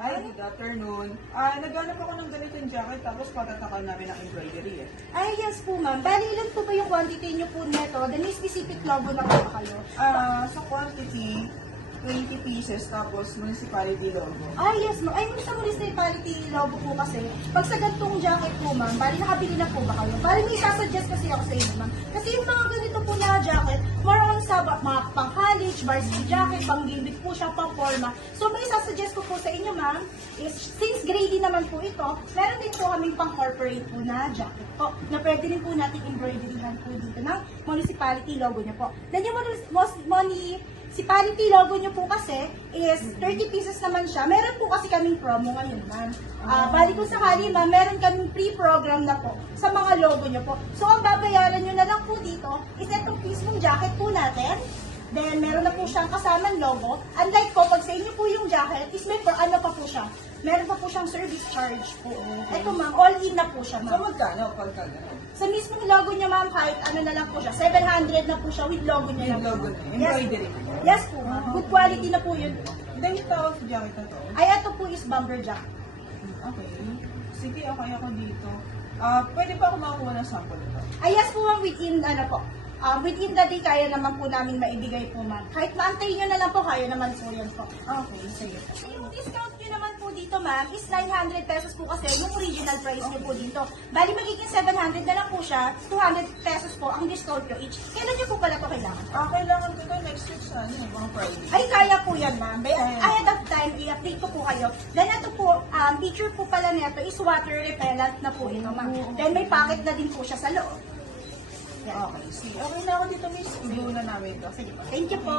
Hi, good afternoon. Naghanap ako ng ganitong jacket tapos patatakal namin ng embroidery eh. Ay, yes po ma'am. Bali, ilan po ba yung quantity niyo po neto? The may specific logo na po ba kayo? Sa quantity, 20 pieces tapos municipality logo. Ay, yes ma'am. Ay, sa municipality logo po kasi, pag sa gantong jacket po ma'am, bali nakabili na po ba kayo? Bali, may sasuggest kasi ako sa inyo ma'am. Kasi yung mga ganito po na jacket, more on sa mga pang-college, varsity jacket, pang-gimmick po siya, pang-forma. So, may sasuggest ko po sa inyo ma'am, is since grady naman po ito, meron din po kaming pang-corporate po na jacket po, na pwede rin po natin embroideryhan po dito ng municipality logo niyo po. Then yung municipality logo niyo po kasi is 30 pieces naman siya. Meron po kasi kaming promo ngayon, ma'am. Bali kung sakali, ma'am, meron kaming pre-program na po sa mga logo niyo po. So, ang babayaran niyo na lang po dito is itong piece ng jacket po natin. Then, meron na po siyang kasamang logo. Unlike po, pag sa inyo po yung jacket, is may ano pa po siya. Meron pa po siyang service charge po. Ito, ma'am, all-in na po siya, So ma'am. magkano pagka gano'n? Sa mismong logo niya, ma'am, kahit ano na lang po siya. 700 na po siya with logo niya. Yung lang. logo na, embroidery. Yes po, ma'am. Good quality na po yun. Then yung tawag sa jacket na to? Ay, ito po is lumberjack. Okay. Sige, okay ako dito. Pwede pa ako makakuha ng sample nito? Ay, yes po, ma'am, within the day, kaya naman po namin maibigay po, ma'am. Kahit maantayin nyo na lang po, kaya naman po yan po. Okay, sige. Yung discount nyo naman po dito, ma'am, is 900 pesos po kasi yung original price nyo po dito. Bali, magiging 700 na lang po siya, 200 pesos po ang discount nyo each. Kailan nyo po pala to kailangan? Kailangan ko to next week sa mga Friday. Ay, kaya po yan, ma'am. Ahead of time, i-update ko po kayo. Then, ito po, feature po pala nito is water repellent na po ito, ma'am. Then, may packet na din po siya sa loob. Okay, sige. Okay na ako dito, miss. Ibigay na namin ito. Sige po. Thank you po.